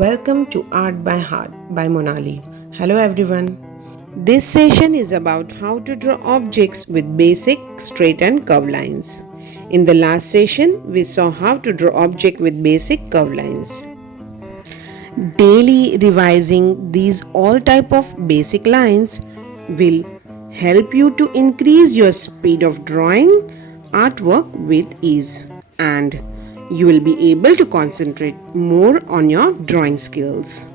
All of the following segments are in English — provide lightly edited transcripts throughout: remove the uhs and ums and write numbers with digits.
Welcome to Art by Heart by Monali. Hello everyone. This session is about how to draw objects with basic straight and curved lines. In the last session, we saw how to draw objects with basic curved lines. Daily revising these all type of basic lines will help you to increase your speed of drawing artwork with ease, and you will be able to concentrate more on your drawing skills.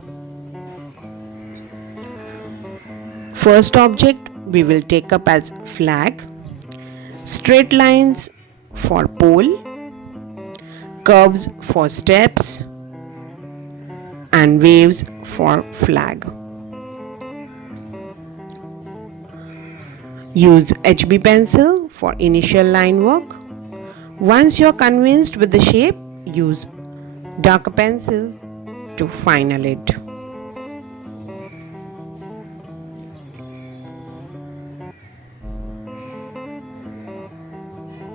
First object we will take up as flag, straight lines for pole, curves for steps, and waves for flag. Use HB pencil for initial line work. Once you are convinced with the shape, use darker pencil to final it.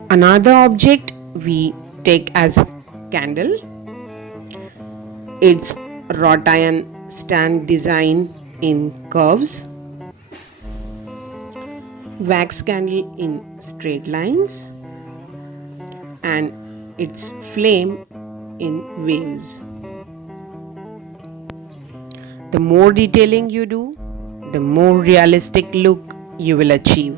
Another object we take as candle. It's wrought iron stand design in curves, wax candle in straight lines, and its flame in waves. The more detailing you do, the more realistic look you will achieve.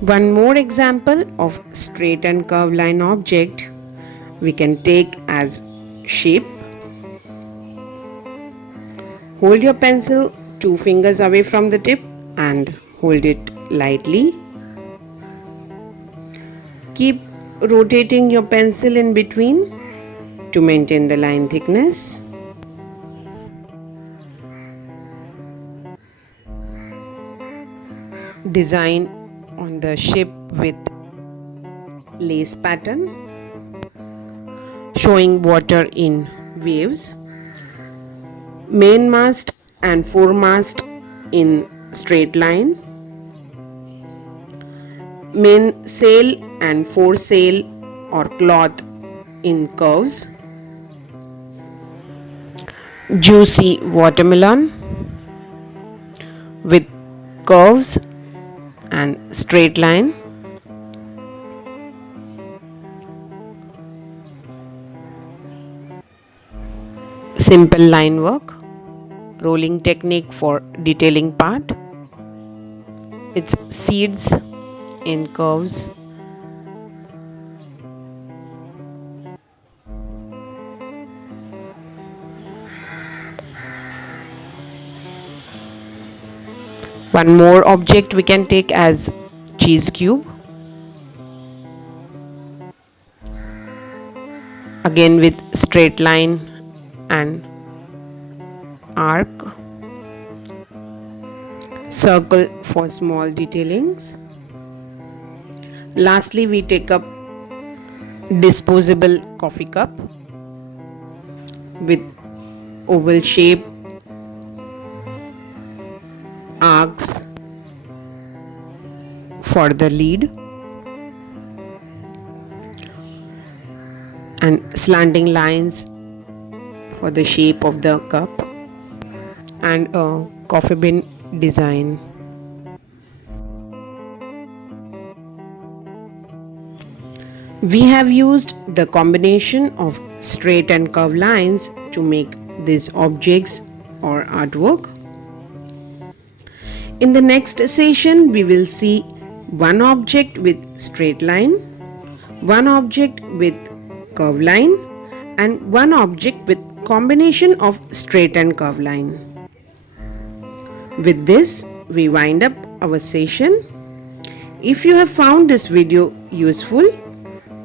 One more example of straight and curved line object we can take as shape. Hold your pencil 2 fingers away from the tip and hold it lightly. Keep rotating your pencil in between to maintain the line thickness. Design on the ship with lace pattern, showing water in waves, mainmast and foremast in straight line, mainsail and foresail or cloth in curves, juicy watermelon with curves and straight line, simple line work, rolling technique for detailing part, its seeds in curves, one more object we can take as cheese cube, again with straight line and arc, circle for small detailings. Lastly, we take up disposable coffee cup with oval shape, arcs for the lid, and slanting lines for the shape of the cup, and a coffee bean design. We have used the combination of straight and curved lines to make these objects or artwork. In the next session, we will see one object with straight line, one object with curved line, and one object with combination of straight and curved line. With this, we wind up our session. If you have found this video useful,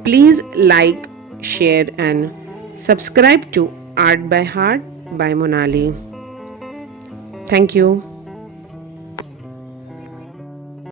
please like, share, and subscribe to Art by Heart by Monali. Thank you.